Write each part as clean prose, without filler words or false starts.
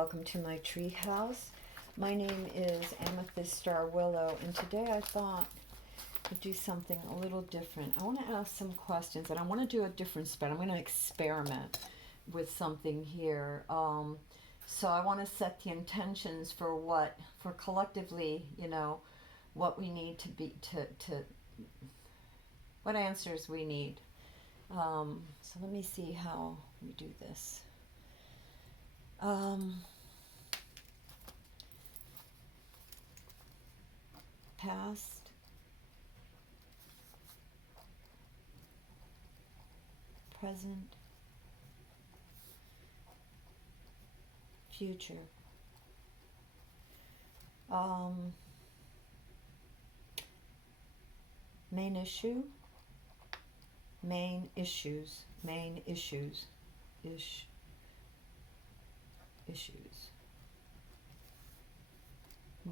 welcome to my tree house. My name is Amethyst Star Willow, and today I thought I'd do something a little different. I want to ask some questions, and I want to do a different spin. I'm going to experiment with something here. So I want to set the intentions for collectively, what we need to be, what answers we need. So let me see how we do this. Past, present, future. Main issue, main issues, main issues, issues,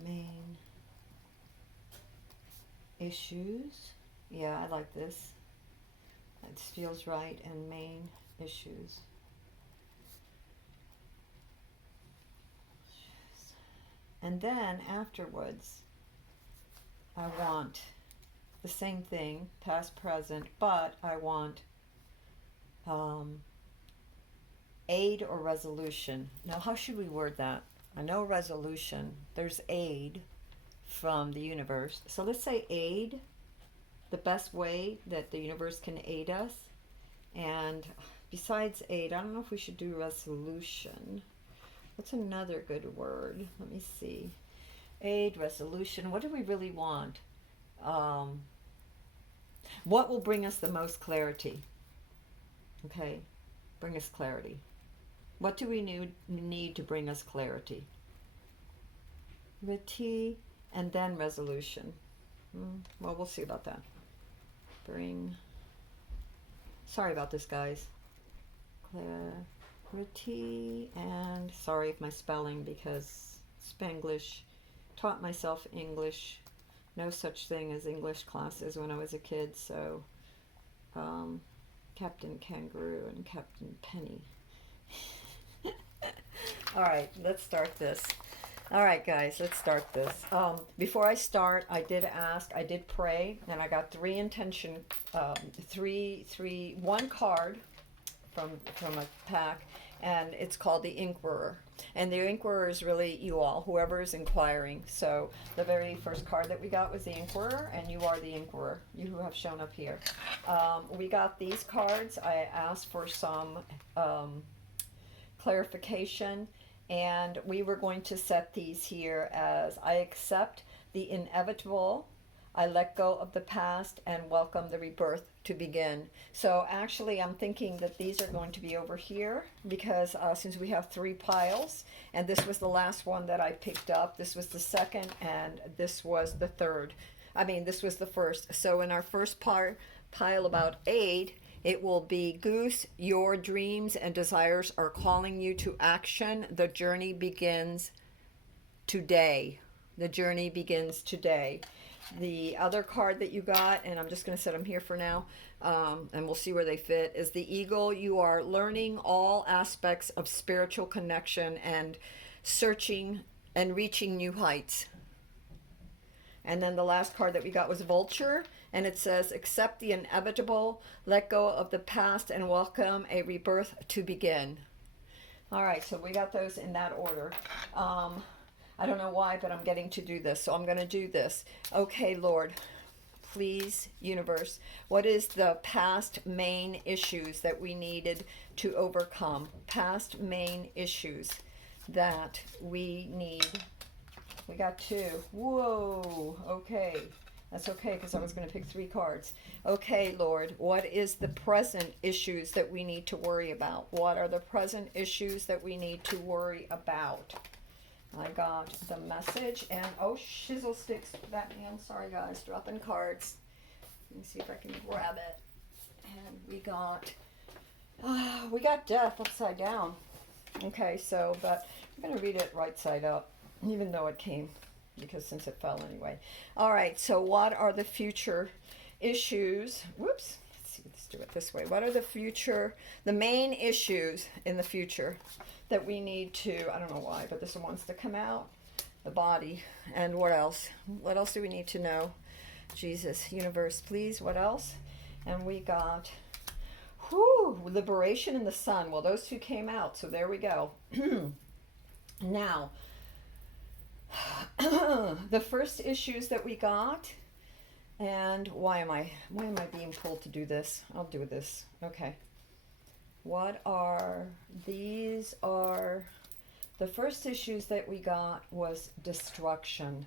main issues. Yeah, I like this. It feels right. And main issues. And then afterwards, I want the same thing, past, present, but I want aid or resolution. Now, how should we word that? I know resolution. There's aid from the universe. So let's say aid, the best way that the universe can aid us. And besides aid, I don't know if we should do resolution. What's another good word? Let me see. Aid, resolution. What do we really want? What will bring us the most clarity? Okay, bring us clarity. What do we need to bring us clarity? Clarity and then resolution. Well, we'll see about that. Sorry about this, guys. Clarity and sorry if my spelling, because Spanglish, taught myself English. No such thing as English classes when I was a kid, so Captain Kangaroo and Captain Penny. All right, let's start this. All right, guys, let's start this. Before I start, I did pray, and I got one card from a pack, and it's called the Inquirer. And the Inquirer is really you all, whoever is inquiring. So the very first card that we got was the Inquirer, and you are the Inquirer, you who have shown up here. We got these cards. I asked for some clarification, and we were going to set these here as I accept the inevitable, I let go of the past, and welcome the rebirth to begin. So actually I'm thinking that these are going to be over here, because since we have 3 piles, and this was the last one that I picked up, this was the second, and this was the third. This was the first. So in our first pile about aid, it will be Goose, your dreams and desires are calling you to action. The journey begins today. The journey begins today. The other card that you got, and I'm just going to set them here for now, and we'll see where they fit, is the Eagle. You are learning all aspects of spiritual connection and searching and reaching new heights. And then the last card that we got was Vulture, and it says, accept the inevitable, let go of the past, and welcome a rebirth to begin. All right, so we got those in that order. I don't know why, but I'm getting to do this, so I'm going to do this. Okay, Lord, please, universe, what is the past main issues that we needed to overcome? Past main issues that we need. We got 2. Whoa, okay. That's okay, because I was going to pick 3 cards. Okay, Lord, what is the present issues that we need to worry about? What are the present issues that we need to worry about? I got the message, and oh, shizzle sticks that me. I'm sorry, guys, dropping cards. Let me see if I can grab it. And we got death upside down. Okay, so, but I'm going to read it right side up, even though it came, because since it fell anyway. All right, so what are the future issues? Whoops. Let's do it this way. What are the main issues in the future that we need to, I don't know why, but this one wants to come out. The body. And what else? What else do we need to know? Jesus, universe, please, what else? And we got, liberation in the sun. Well, those two came out, so there we go. Now, the first issues that we got, and why am I being pulled to do this? I'll do this. Okay. What are these? Are the first issues that we got was destruction.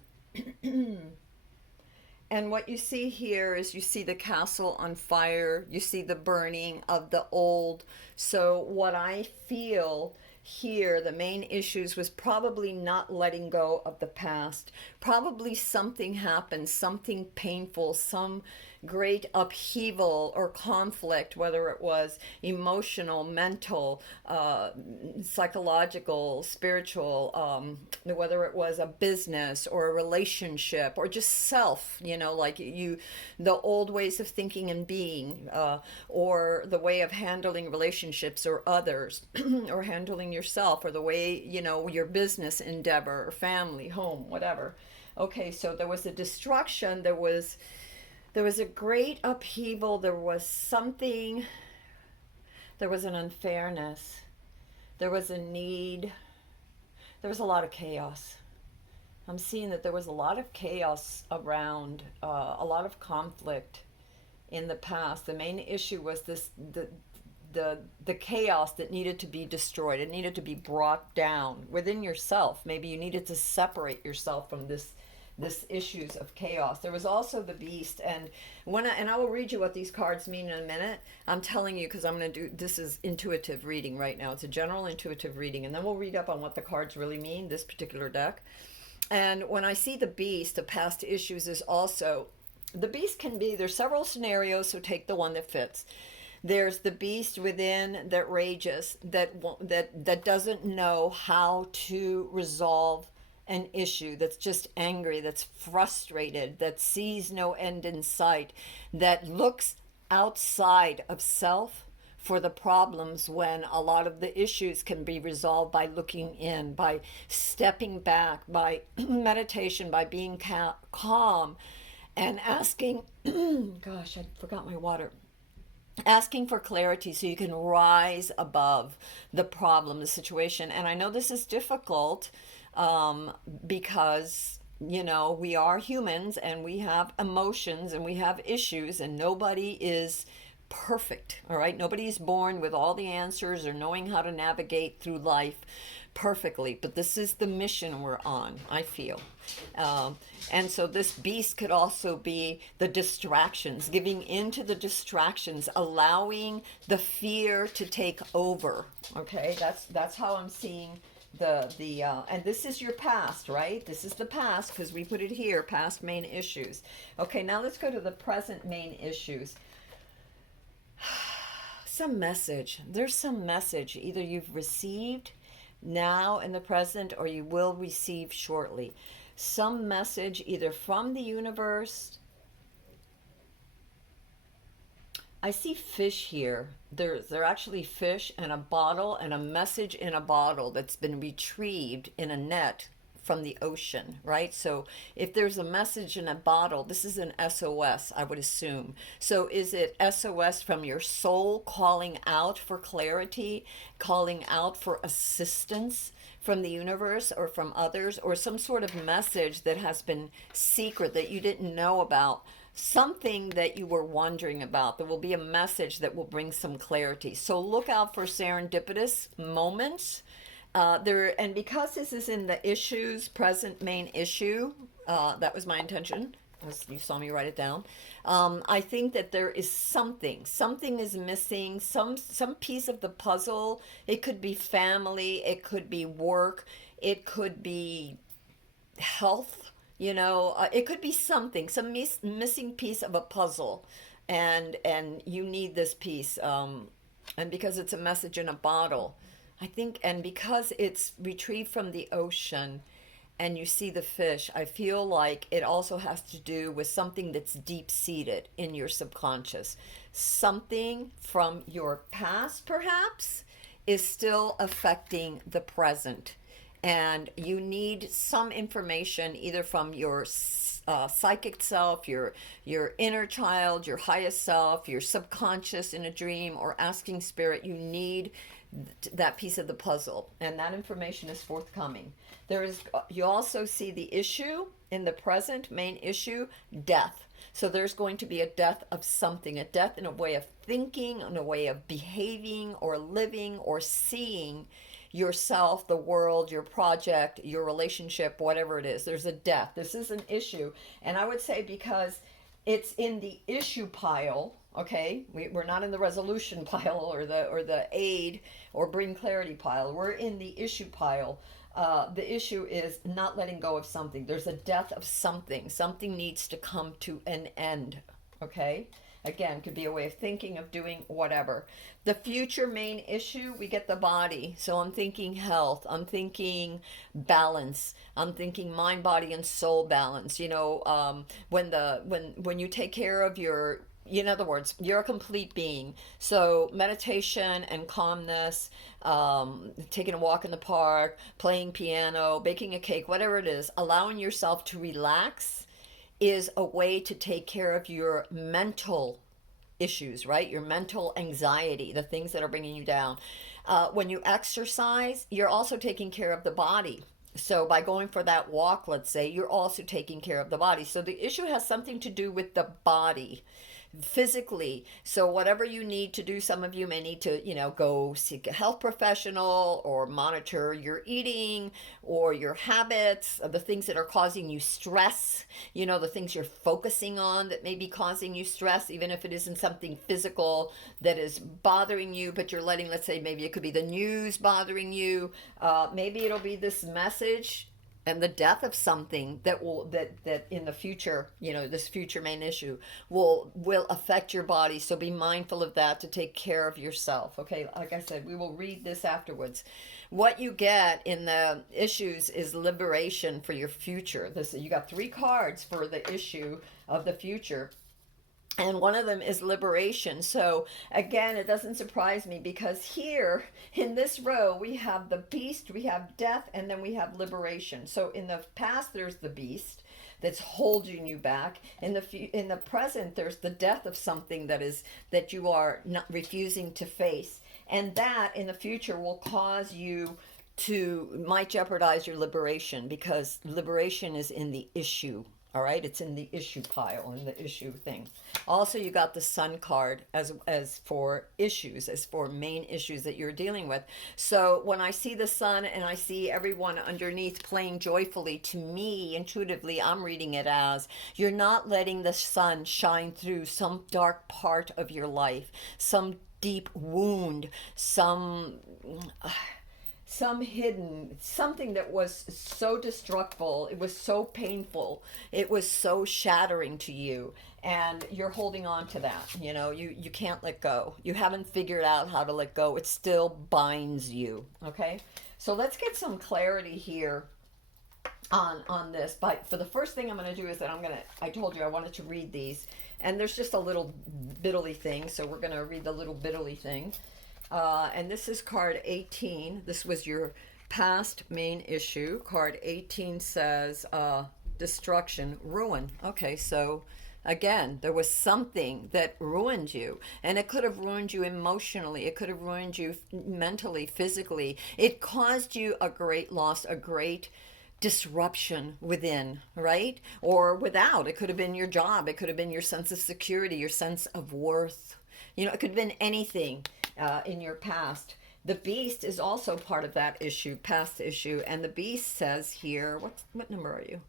And what you see here is you see the castle on fire, you see the burning of the old. So what I feel here, the main issues was probably not letting go of the past. Probably something happened, something painful, some great upheaval or conflict, whether it was emotional, mental, psychological, spiritual, whether it was a business or a relationship or just self, like the old ways of thinking and being, or the way of handling relationships or others, or handling yourself, or the way, your business endeavor or family, home, whatever. Okay, so there was a destruction, there was a great upheaval, there was something, there was an unfairness, there was a need, there was a lot of chaos. I'm seeing that there was a lot of chaos around, a lot of conflict in the past. The main issue was the chaos that needed to be destroyed. It needed to be brought down within yourself. Maybe you needed to separate yourself from this issues of chaos. There was also the beast, and I will read you what these cards mean in a minute. I'm telling you because I'm going to do, this is intuitive reading right now. It's a general intuitive reading, and then we'll read up on what the cards really mean, this particular deck. And when I see the beast, the past issues is also, the beast can be, there's several scenarios, so take the one that fits. There's the beast within that rages, that doesn't know how to resolve an issue, that's just angry, that's frustrated, that sees no end in sight, that looks outside of self for the problems, when a lot of the issues can be resolved by looking in, by stepping back, by meditation, by being calm and asking, gosh, I forgot my water. Asking for clarity so you can rise above the problem, the situation. And I know this is difficult because, we are humans and we have emotions and we have issues, and nobody is perfect, all right? Nobody is born with all the answers or knowing how to navigate through life perfectly, but this is the mission we're on, I feel. And so this beast could also be the distractions, giving into the distractions, allowing the fear to take over. Okay, that's how I'm seeing and this is your past, right? This is the past because we put it here, past main issues. Okay, now let's go to the present main issues. Some message. There's some message either you've received now in the present or you will receive shortly. Some message either from the universe. I see fish here. They're actually fish and a bottle and a message in a bottle that's been retrieved in a net from the ocean, right? So if there's a message in a bottle, this is an SOS, I would assume. So is it SOS from your soul calling out for clarity, calling out for assistance from the universe or from others, or some sort of message that has been secret that you didn't know about? Something that you were wondering about. There will be a message that will bring some clarity. So look out for serendipitous moments. And because this is in the issues, present main issue, that was my intention, as you saw me write it down. I think that there is something is missing, some piece of the puzzle. It could be family, it could be work, it could be health. It could be something, some missing piece of a puzzle, and you need this piece. And because it's a message in a bottle, I think, and because it's retrieved from the ocean, and you see the fish, I feel like it also has to do with something that's deep-seated in your subconscious. Something from your past, perhaps, is still affecting the present. And you need some information either from your psychic self, your inner child, your highest self, your subconscious in a dream, or asking spirit. You need that piece of the puzzle, and that information is forthcoming. There is, you also see the issue in the present, main issue, death. So there's going to be a death of something, a death in a way of thinking, in a way of behaving or living or seeing yourself, the world, your project, your relationship, whatever it is. There's a death. This is an issue. And I would say because it's in the issue pile, okay? We're not in the resolution pile or the aid or bring clarity pile. We're in the issue pile. The issue is not letting go of something. There's a death of something. Something needs to come to an end, okay? Again, could be a way of thinking, of doing, whatever. The future main issue, we get the body. So I'm thinking health. I'm thinking balance. I'm thinking mind, body, and soul balance. You know, when you take care of your, in other words, you're a complete being. So meditation and calmness, taking a walk in the park, playing piano, baking a cake, whatever it is, allowing yourself to relax is a way to take care of your mental issues, right? Your mental anxiety, the things that are bringing you down. When you exercise, you're also taking care of the body. So by going for that walk, let's say, you're also taking care of the body. So the issue has something to do with the body physically. So whatever you need to do, some of you may need to, go seek a health professional or monitor your eating or your habits, the things that are causing you stress, the things you're focusing on that may be causing you stress, even if it isn't something physical that is bothering you, but you're letting, let's say, maybe it could be the news bothering you. Maybe it'll be this message and the death of something that in the future, this future main issue will affect your body. So be mindful of that to take care of yourself. Okay, like I said, we will read this afterwards. What you get in the issues is liberation for your future. You got 3 cards for the issue of the future. And one of them is liberation. So again, it doesn't surprise me because here in this row, we have the beast, we have death, and then we have liberation. So in the past, there's the beast that's holding you back. In the present, there's the death of something that you are not refusing to face. And that in the future will cause you might jeopardize your liberation because liberation is in the issue. All right, it's in the issue pile, in the issue thing. Also, you got the Sun card as for issues, as for main issues that you're dealing with. So when I see the Sun and I see everyone underneath playing joyfully, to me, intuitively, I'm reading it as you're not letting the sun shine through some dark part of your life, some deep wound, some hidden, something that was so destructible, it was so painful, it was so shattering to you, and you're holding on to that. You can't let go. You haven't figured out how to let go. It still binds you. Okay, so let's get some clarity here on this. But for the first thing I'm going to do is that I told you I wanted to read these, and there's just a little bitterly thing, so we're going to read the little bitterly thing. And this is card 18. This was your past main issue. Card 18 says destruction, ruin. Okay, so again, there was something that ruined you. And it could have ruined you emotionally. It could have ruined you mentally, physically. It caused you a great loss, a great disruption within, right? Or without. It could have been your job. It could have been your sense of security, your sense of worth. It could have been anything in your past. The beast is also part of that issue, past issue. And the beast says here, what number are you?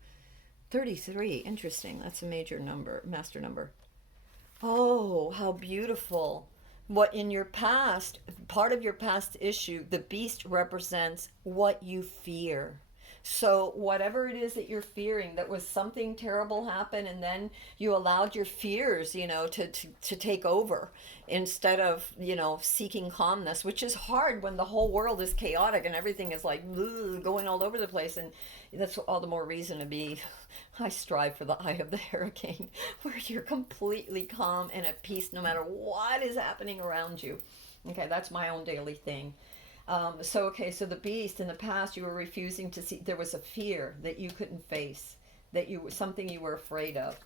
33. Interesting. That's a major number, master number. Oh, how beautiful. What in your past, part of your past issue, the beast represents what you fear. So whatever it is that you're fearing, that was something terrible happen, and then you allowed your fears, to take over instead of, seeking calmness, which is hard when the whole world is chaotic and everything is like going all over the place. And that's all the more reason to be, I strive for the eye of the hurricane, where you're completely calm and at peace no matter what is happening around you. Okay, that's my own daily thing. So the beast in the past, you were refusing to see. There was a fear that you couldn't face, that you something you were afraid of.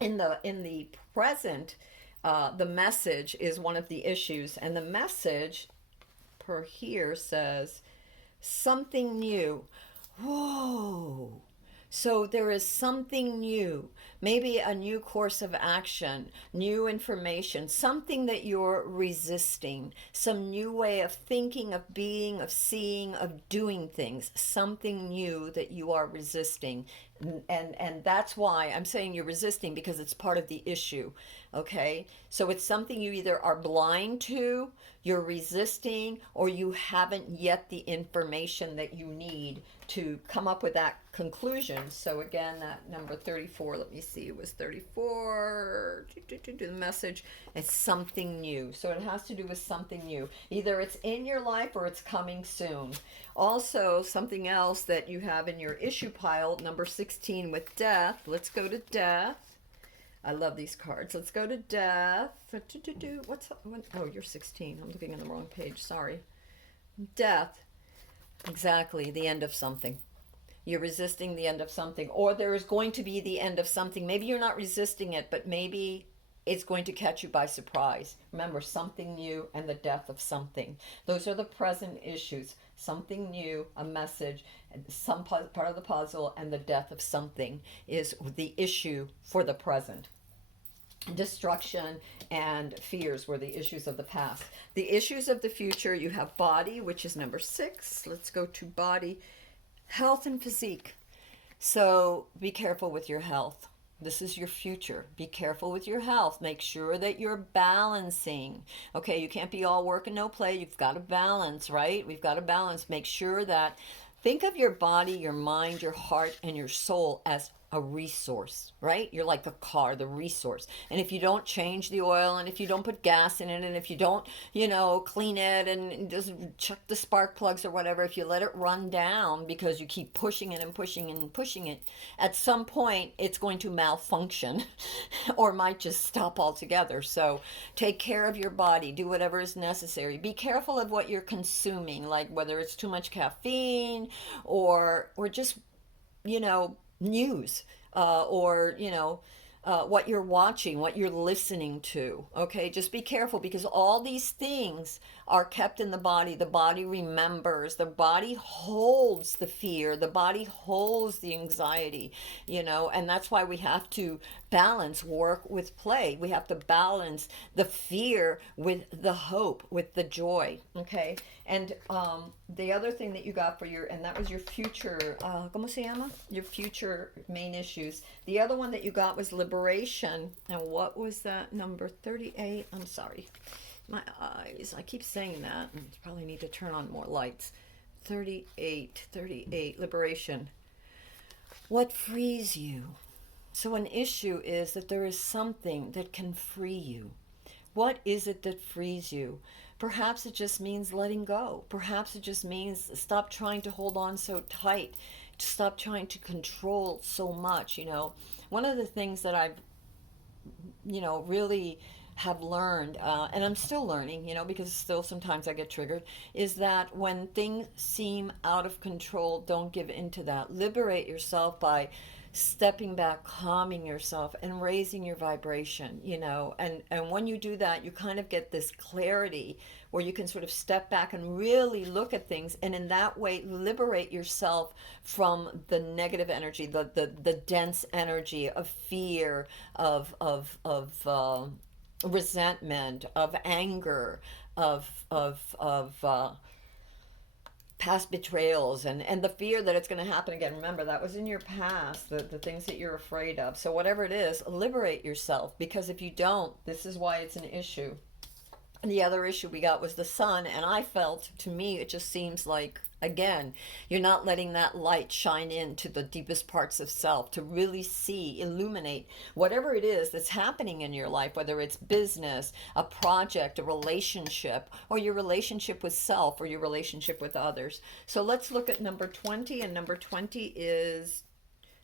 In the present, the message is one of the issues, and the message per here says something new. Whoa. So there is something new, maybe a new course of action, new information, something that you're resisting, some new way of thinking, of being, of seeing, of doing things, something new that you are resisting. And that's why I'm saying you're resisting, because it's part of the issue. Okay? So it's something you either are blind to, you're resisting, or you haven't yet the information that you need to come up with that conclusion. So again, that number 34, let me see, it was 34. The message is something new. So it has to do with something new. Either it's in your life or it's coming soon. Also, something else that you have in your issue pile, number 16 with death. Let's go to death. I love these cards. Let's go to death. Oh, you're 16. I'm looking on the wrong page. Sorry. Death. Exactly. The end of something. You're resisting the end of something. Or there is going to be the end of something. Maybe you're not resisting it, but maybe it's going to catch you by surprise. Remember, something new and the death of something. Those are the present issues. Something new, a message, some part of the puzzle, and the death of something is the issue for the present. Destruction and fears were the issues of the past. The issues of the future, you have body, which is number 6. Let's go to body. Health and physique. So be careful with your health. This is your future. Be careful with your health. Make sure that you're balancing. Okay, you can't be all work and no play. You've got to balance, right? We've got to balance. Make sure that, think of your body, your mind, your heart, and your soul as a resource, right? You're like a car, the resource. And if you don't change the oil, and if you don't put gas in it, and if you don't, clean it and just check the spark plugs or whatever, if you let it run down because you keep pushing it and pushing and pushing it, at some point it's going to malfunction or might just stop altogether. So take care of your body, do whatever is necessary. Be careful of what you're consuming, like whether it's too much caffeine or just, news, or what you're watching, what you're listening to. Okay, just be careful, because all these things are kept in the body. The body remembers, the body holds the fear, the body holds the anxiety, and that's why we have to balance work with play. We have to balance the fear with the hope, with the joy. Okay, and the other thing that you got for and that was your future, ¿cómo se llama? Your future main issues. The other one that you got was liberation. Now, what was that number 38? I'm sorry. My eyes, I keep saying that. I probably need to turn on more lights. 38, liberation. What frees you? So an issue is that there is something that can free you. What is it that frees you? Perhaps it just means letting go. Perhaps it just means stop trying to hold on so tight. Stop trying to control so much. One of the things that I've, really have learned, and I'm still learning, because still sometimes I get triggered, is that when things seem out of control, don't give in to that. Liberate yourself by stepping back, calming yourself, and raising your vibration, and when you do that, you kind of get this clarity where you can sort of step back and really look at things, and in that way liberate yourself from the negative energy, the dense energy of fear, of resentment, of anger, of past betrayals, and the fear that it's going to happen again. Remember, that was in your past, the things that you're afraid of. So whatever it is, liberate yourself, because if you don't, this is why it's an issue. And the other issue we got was the sun, and I felt, to me, it just seems like, again, you're not letting that light shine into the deepest parts of self to really see, illuminate whatever it is that's happening in your life, whether it's business, a project, a relationship, or your relationship with self, or your relationship with others. So let's look at number 20, and number 20 is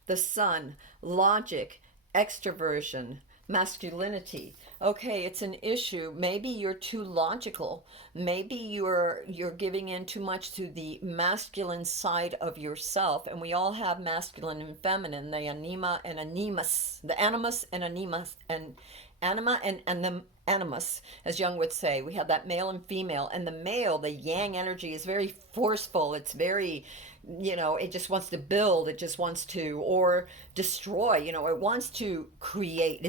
the sun, logic, extroversion, Masculinity. Okay, it's an issue. Maybe you're too logical. Maybe you're giving in too much to the masculine side of yourself. And we all have masculine and feminine, the anima and animus, the animus and animus, and anima and the animus, as Jung would say. We have that male and female, and the male, the yang energy, is very forceful. It's very, it just wants to build, it just wants to, or destroy, it wants to create.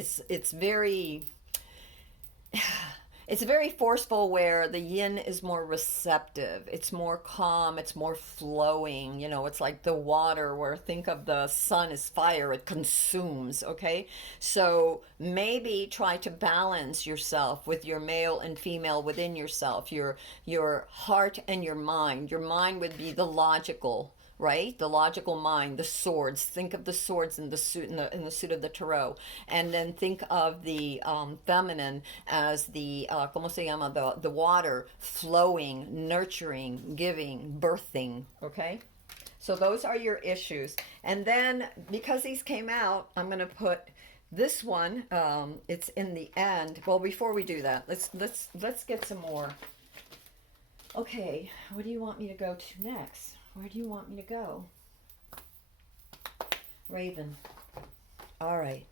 It's very forceful, where the yin is more receptive. It's more calm. It's more flowing. It's like the water, where think of the sun as fire. It consumes, okay? So maybe try to balance yourself with your male and female within yourself, your heart and your mind. Your mind would be the logical, right? The logical mind, the swords. Think of the swords in the suit, in the suit of the tarot, and then think of the feminine as the como se llama, the water, flowing, nurturing, giving, birthing. Okay, so those are your issues. And then, because these came out, I'm going to put this one. It's in the end. Well, before we do that, let's get some more. Okay, what do you want me to go to next? Where do you want me to go? Raven. All right.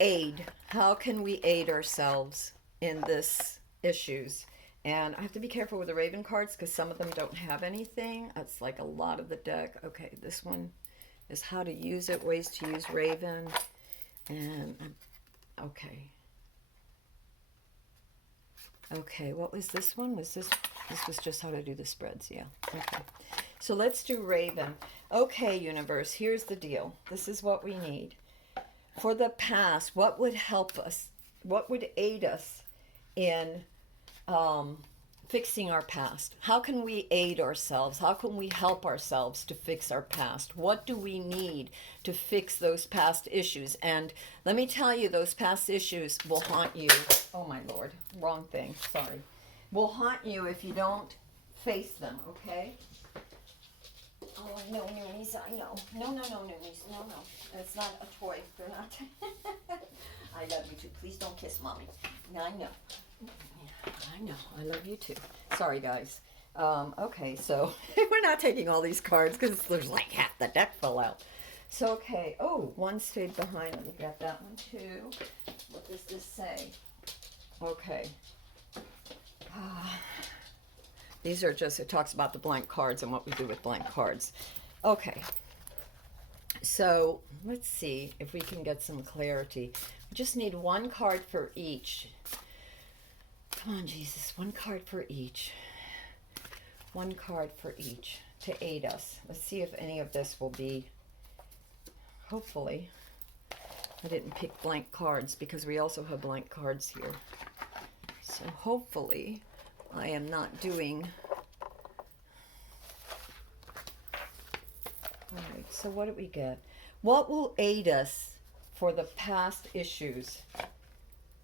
Aid. How can we aid ourselves in this issues? And I have to be careful with the Raven cards, because some of them don't have anything. It's like a lot of the deck. Okay, this one is how to use it, ways to use Raven. And, okay. Okay, what was this one? This was just how to do the spreads, yeah. Okay. So let's do Raven. Okay, universe, here's the deal. This is what we need. For the past, what would help us? What would aid us in fixing our past? How can we aid ourselves? How can we help ourselves to fix our past? What do we need to fix those past issues? And let me tell you, those past issues will haunt you. Oh my Lord, wrong thing, sorry. Will haunt you if you don't face them, okay? Oh, I know, Noonies, I know. No, Noonies, no. It's not a toy. They're not. I love you too. Please don't kiss Mommy. I know. I know. I love you too. Sorry, guys. Okay, so we're not taking all these cards, because there's like half the deck fell out. So, okay. Oh, one stayed behind. Let me get that one too. What does this say? Okay. These are just, it talks about the blank cards and what we do with blank cards. Okay. So let's see if we can get some clarity. We just need one card for each. Come on, Jesus. One card for each. One card for each to aid us. Let's see if any of this will be, hopefully. I didn't pick blank cards, because we also have blank cards here. So hopefully I am not doing. All right, so what did we get? What will aid us for the past issues?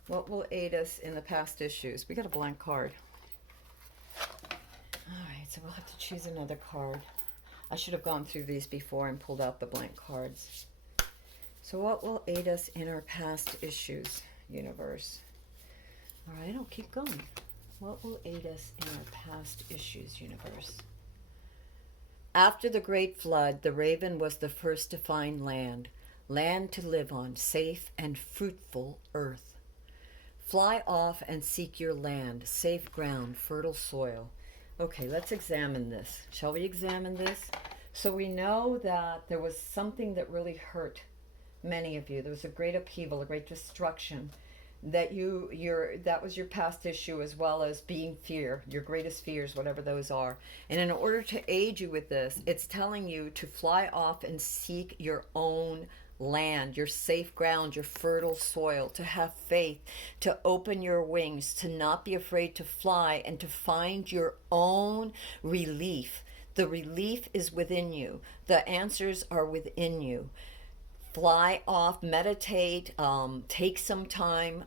What will aid us in the past issues? We got a blank card. All right, so we'll have to choose another card. I should have gone through these before and pulled out the blank cards. So what will aid us in our past issues, universe? All right, I'll keep going. What will aid us in our past issues, universe? After the great flood, the raven was the first to find land to live on, safe and fruitful earth. Fly off and seek your land, safe ground, fertile soil. Okay, let's examine this. Shall we examine this? So we know that there was something that really hurt many of you. There was a great upheaval, a great destruction. That that was your past issue, as well as being fear, your greatest fears, whatever those are. And in order to aid you with this, it's telling you to fly off and seek your own land, your safe ground, your fertile soil, to have faith, to open your wings, to not be afraid to fly, and to find your own relief. The relief is within you. The answers are within you. Fly off, meditate, take some time.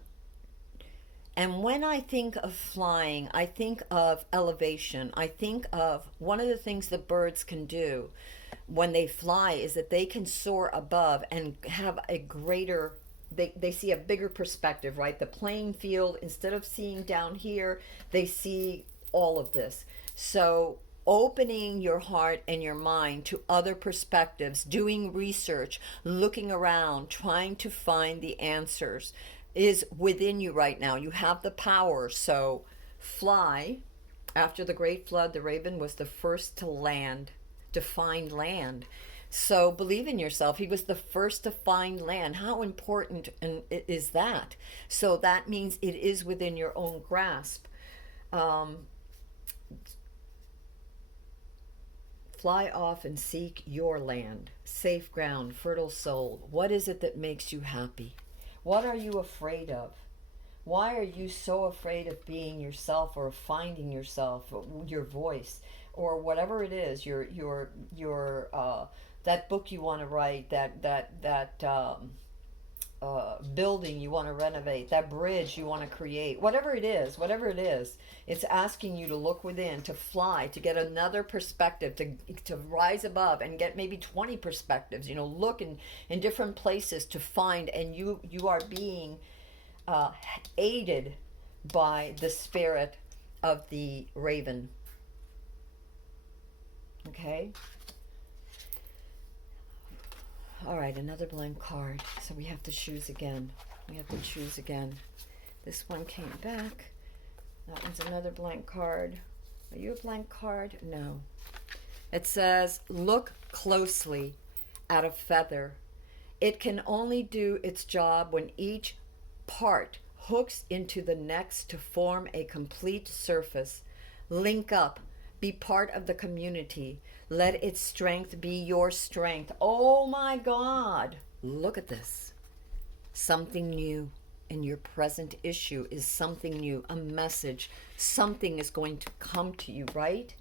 And when I think of flying, I think of elevation. I think of one of the things that birds can do when they fly is that they can soar above and have a greater they see a bigger perspective, right? The playing field, instead of seeing down here, they see all of this. So opening your heart and your mind to other perspectives, doing research, looking around, trying to find the answers is within you right now. You have the power. So fly. After the great flood, the raven was the first to land, to find land. So believe in yourself. He was the first to find land. How important is that? So that means it is within your own grasp. Um, Fly off and seek your land, safe ground, fertile soul. What is it that makes you happy? What are you afraid of? Why are you so afraid of being yourself or finding yourself, or your voice, or whatever it is? Your that book you want to write, that building you want to renovate, that bridge you want to create, whatever it is, it's asking you to look within, to fly, to get another perspective, to rise above and get maybe 20 perspectives. Look in different places to find, and you are being aided by the spirit of the raven. Okay. All right, another blank card. So we have to choose again. This one came back. That one's another blank card. Are you a blank card? No. It says, look closely at a feather. It can only do its job when each part hooks into the next to form a complete surface. Link up. Be part of the community. Let its strength be your strength. Oh my God. Look at this. Something new in your present issue is something new, a message. Something is going to come to you, right?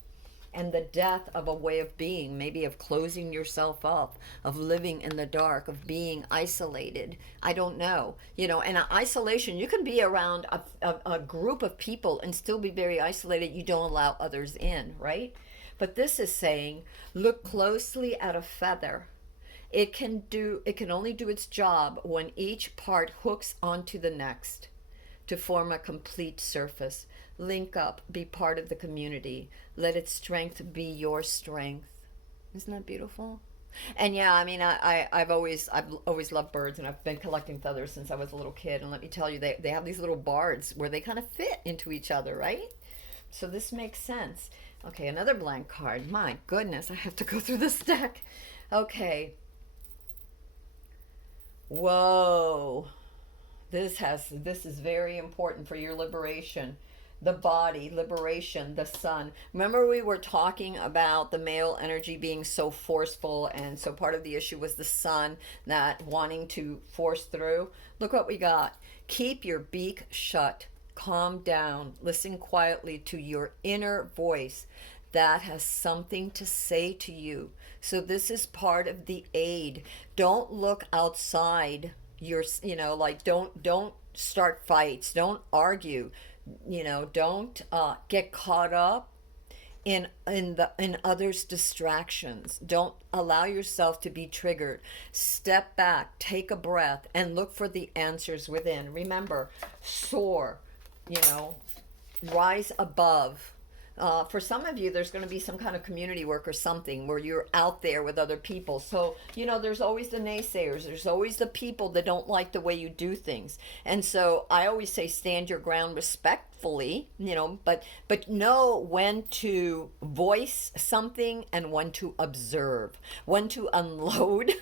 And the death of a way of being, maybe of closing yourself up, of living in the dark, of being isolated. I don't know. And isolation, you can be around a group of people and still be very isolated. You don't allow others in, right? But this is saying, look closely at a feather. It can only do its job when each part hooks onto the next to form a complete surface. Link up, be part of the community. Let its strength be your strength. Isn't that beautiful? And yeah, I mean, I've always loved birds, and I've been collecting feathers since I was a little kid. And let me tell you, they have these little bards where they kind of fit into each other, right? So this makes sense. Okay, another blank card. My goodness, I have to go through this deck. Okay. Whoa. This is very important for your liberation. The body, liberation, the sun. Remember we were talking about the male energy being so forceful, and so part of the issue was the sun not wanting to force through. Look what we got. Keep your beak shut. Calm down. Listen quietly to your inner voice that has something to say to you. So this is part of the aid. Don't look outside your, don't start fights. Don't argue. Don't get caught up in others' distractions. Don't allow yourself to be triggered. Step back, take a breath, and look for the answers within. Remember, soar, rise above. For some of you, there's going to be some kind of community work or something where you're out there with other people. So, there's always the naysayers. There's always the people that don't like the way you do things. And so I always say stand your ground respectfully, but know when to voice something and when to observe, when to unload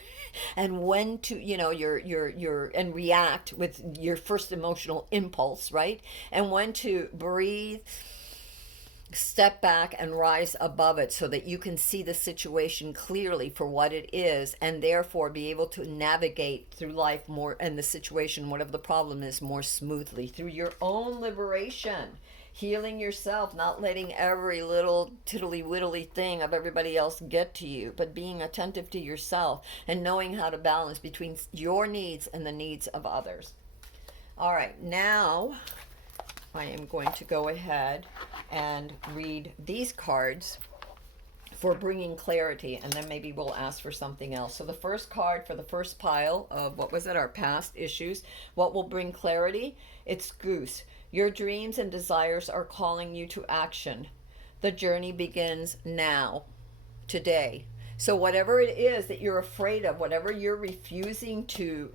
and when to, and react with your first emotional impulse, right? And when to breathe, step back and rise above it so that you can see the situation clearly for what it is, and therefore be able to navigate through life more, and the situation, whatever the problem is, more smoothly through your own liberation, healing yourself, not letting every little tiddly-widdly thing of everybody else get to you, but being attentive to yourself and knowing how to balance between your needs and the needs of others. All right, now I am going to go ahead and read these cards for bringing clarity, and then maybe we'll ask for something else. So the first card for the first pile of, what was it, our past issues, what will bring clarity? It's Goose. Your dreams and desires are calling you to action. The journey begins now, today. So whatever it is that you're afraid of, whatever you're refusing to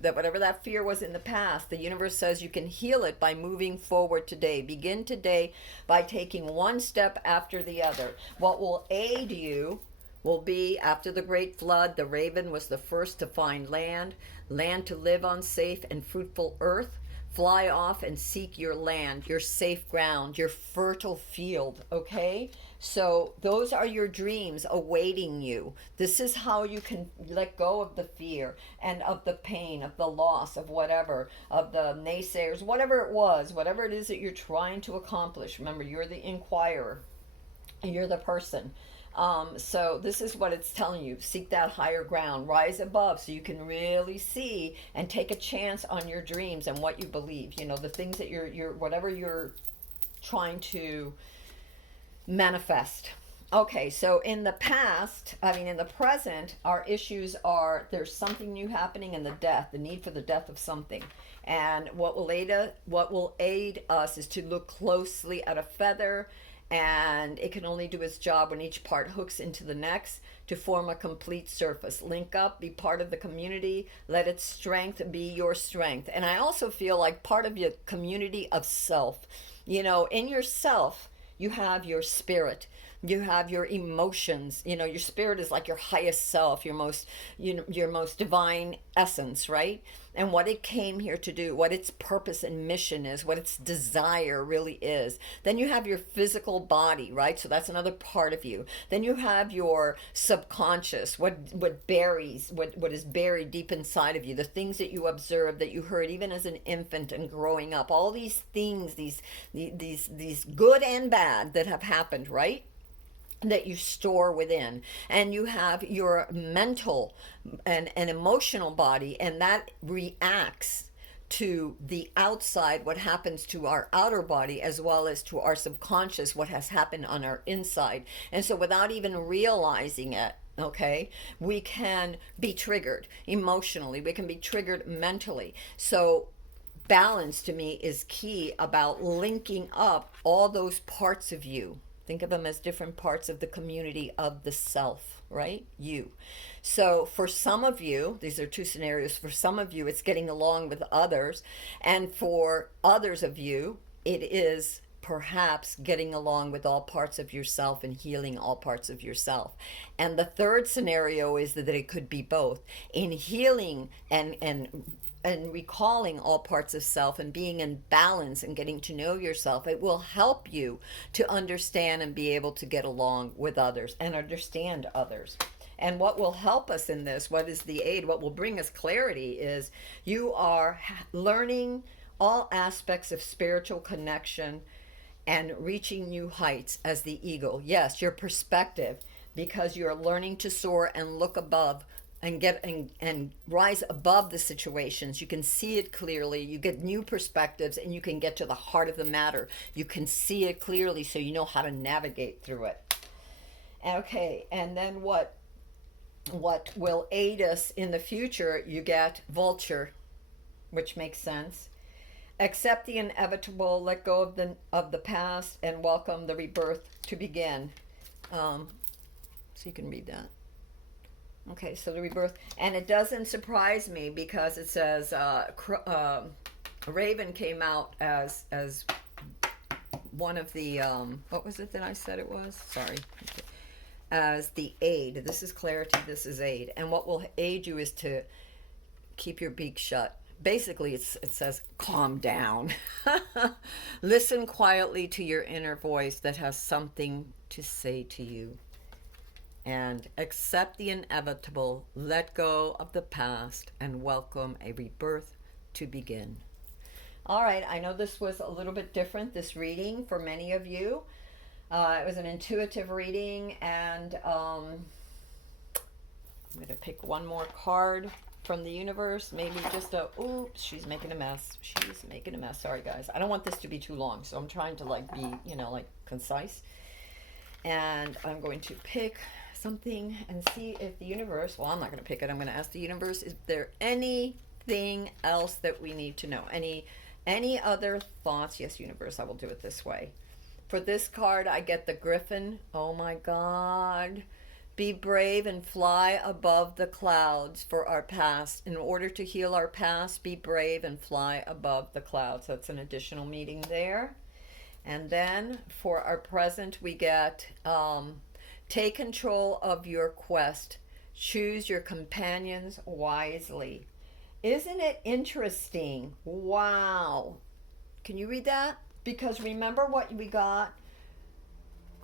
that, whatever that fear was in the past, the universe says you can heal it by moving forward today. Begin today by taking one step after the other. What will aid you will be, after the great flood, the raven was the first to find land to live on safe and fruitful earth. Fly off and seek your land, your safe ground, your fertile field, okay? So those are your dreams awaiting you. This is how you can let go of the fear and of the pain, of the loss, of whatever, of the naysayers, whatever it was, whatever it is that you're trying to accomplish. Remember, you're the inquirer, you're the person. So this is what it's telling you. Seek that higher ground, rise above, so you can really see and take a chance on your dreams and what you believe, you know, the things that you're whatever you're trying to manifest. Okay, so in the past, in the present, our issues are, there's something new happening in the death, the need for the death of something. And what will aid us is to look closely at a feather, and it can only do its job when each part hooks into the next to form a complete surface. Link up, be part of the community, let its strength be your strength. And I also feel like part of your community of self, you know, in yourself, you have your spirit, you have your emotions. You know, your spirit is like your highest self, your most, your most divine essence, right? And what it came here to do, what its purpose and mission is, what its desire really is. Then you have your physical body, right? So that's another part of you. Then you have your subconscious, what is buried deep inside of you, the things that you observed, that you heard even as an infant and growing up, all these things, these good and bad that have happened, right? That you store within. And you have your mental and emotional body, and that reacts to the outside, what happens to our outer body, as well as to our subconscious, what has happened on our inside. And so without even realizing it, okay, we can be triggered emotionally, we can be triggered mentally. So balance to me is key about linking up all those parts of you. Think of them as different parts of the community of the self, right? You. So for some of you, these are two scenarios. For some of you, it's getting along with others. And for others of you, it is perhaps getting along with all parts of yourself and healing all parts of yourself. And the third scenario is that it could be both. In healing and recalling all parts of self and being in balance and getting to know yourself, it will help you to understand and be able to get along with others and understand others. And what will help us in this, what is the aid, what will bring us clarity, is you are learning all aspects of spiritual connection and reaching new heights as the eagle. Yes, your perspective, because you're learning to soar and look above and get and rise above the situations. You can see it clearly, you get new perspectives, and you can get to the heart of the matter. You can see it clearly, so you know how to navigate through it. Okay, and then what will aid us in the future? You get vulture, which makes sense. Accept the inevitable, let go of the past, and welcome the rebirth to begin. So you can read that. Okay, so the rebirth, and it doesn't surprise me because it says a raven came out as one of the what was it that I said it was? Sorry. As the aid. This is clarity, this is aid. And what will aid you is to keep your beak shut. Basically, it says calm down. Listen quietly to your inner voice that has something to say to you. And accept the inevitable, let go of the past, and welcome a rebirth to begin. All right, I know this was a little bit different, this reading, for many of you. It was an intuitive reading, and I'm going to pick one more card from the universe. Maybe just oops, she's making a mess. She's making a mess. Sorry, guys. I don't want this to be too long, so I'm trying to be, concise. And I'm going to pick something and see if the universe, well, I'm not going to pick it. I'm going to ask the universe, is there anything else that we need to know? Any other thoughts? Yes, universe, I will do it this way. For this card, I get the Griffin. Oh my God. Be brave and fly above the clouds for our past. In order to heal our past, be brave and fly above the clouds. That's an additional meaning there. And then for our present, we get take control of your quest. Choose your companions wisely. Isn't it interesting? Wow. Can you read that? Because remember what we got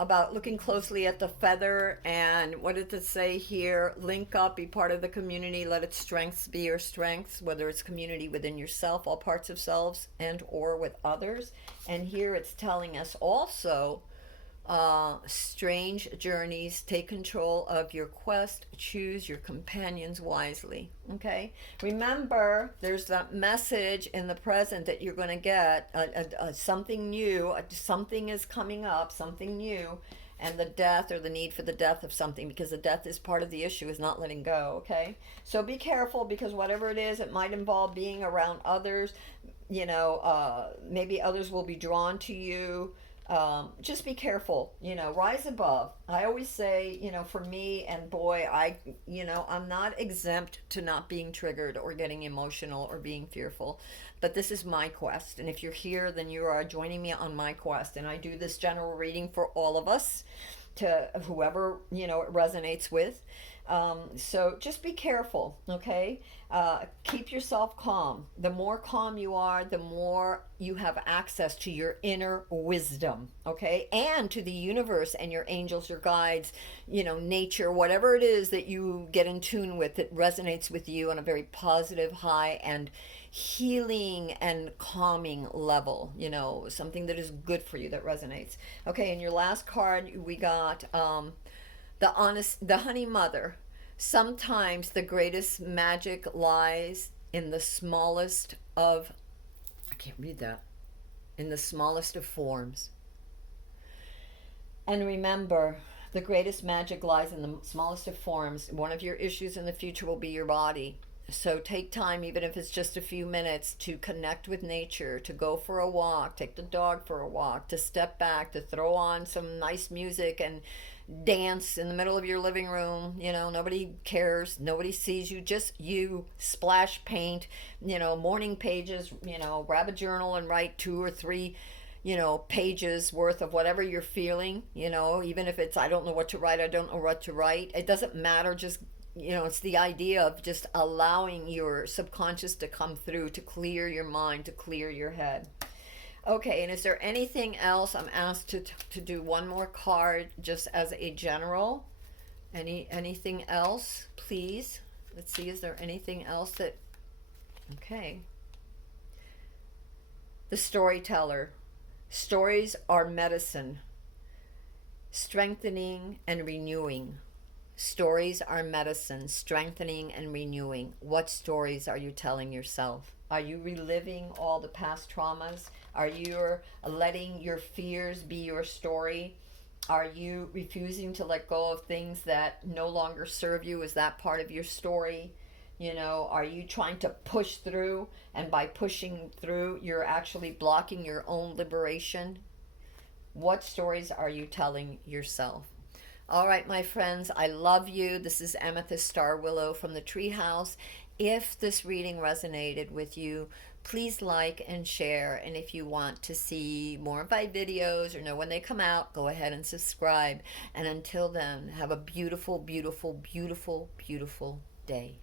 about looking closely at the feather, and what did it say here? Link up, be part of the community, let its strengths be your strengths, whether it's community within yourself, all parts of selves, and or with others. And here it's telling us also strange journeys, take control of your quest, choose your companions wisely. Okay, remember there's that message in the present that you're going to get something new, something is coming up, something new, and the death or the need for the death of something, because the death is part of the issue, is not letting go. Okay, so be careful, because whatever it is, it might involve being around others. Maybe others will be drawn to you. Just be careful, rise above. I always say, for me, and boy, I'm not exempt to not being triggered or getting emotional or being fearful, but this is my quest. And if you're here, then you are joining me on my quest. And I do this general reading for all of us, to whoever, it resonates with. So just be careful, okay? Keep yourself calm. The more calm you are, the more you have access to your inner wisdom, okay? And to the universe and your angels, your guides, nature, whatever it is that you get in tune with, that resonates with you on a very positive, high, and healing and calming level, something that is good for you, that resonates. Okay, in your last card, we got the honey mother. Sometimes the greatest magic lies in the smallest of, I can't read that, in the smallest of forms. And remember, the greatest magic lies in the smallest of forms. One of your issues in the future will be your body. So take time, even if it's just a few minutes, to connect with nature, to go for a walk, take the dog for a walk, to step back, to throw on some nice music and dance in the middle of your living room. Nobody cares, nobody sees you, just you. Splash paint, morning pages, grab a journal and write 2 or 3 pages worth of whatever you're feeling. Even if it's, I don't know what to write, I don't know what to write, it doesn't matter. Just it's the idea of just allowing your subconscious to come through, to clear your mind, to clear your head. Okay, and is there anything else? I'm asked to do one more card just as a general. Anything else, please? Let's see, is there anything else that... Okay. The storyteller. Stories are medicine, strengthening and renewing. Stories are medicine, strengthening and renewing. What stories are you telling yourself? Are you reliving all the past traumas? Are you letting your fears be your story? Are you refusing to let go of things that no longer serve you? Is that part of your story? Are you trying to push through, and by pushing through, you're actually blocking your own liberation? What stories are you telling yourself? All right, my friends, I love you. This is Amethyst Star Willow from the Treehouse. If this reading resonated with you, please like and share. And if you want to see more of my videos or know when they come out, go ahead and subscribe. And until then, have a beautiful, beautiful, beautiful, beautiful day.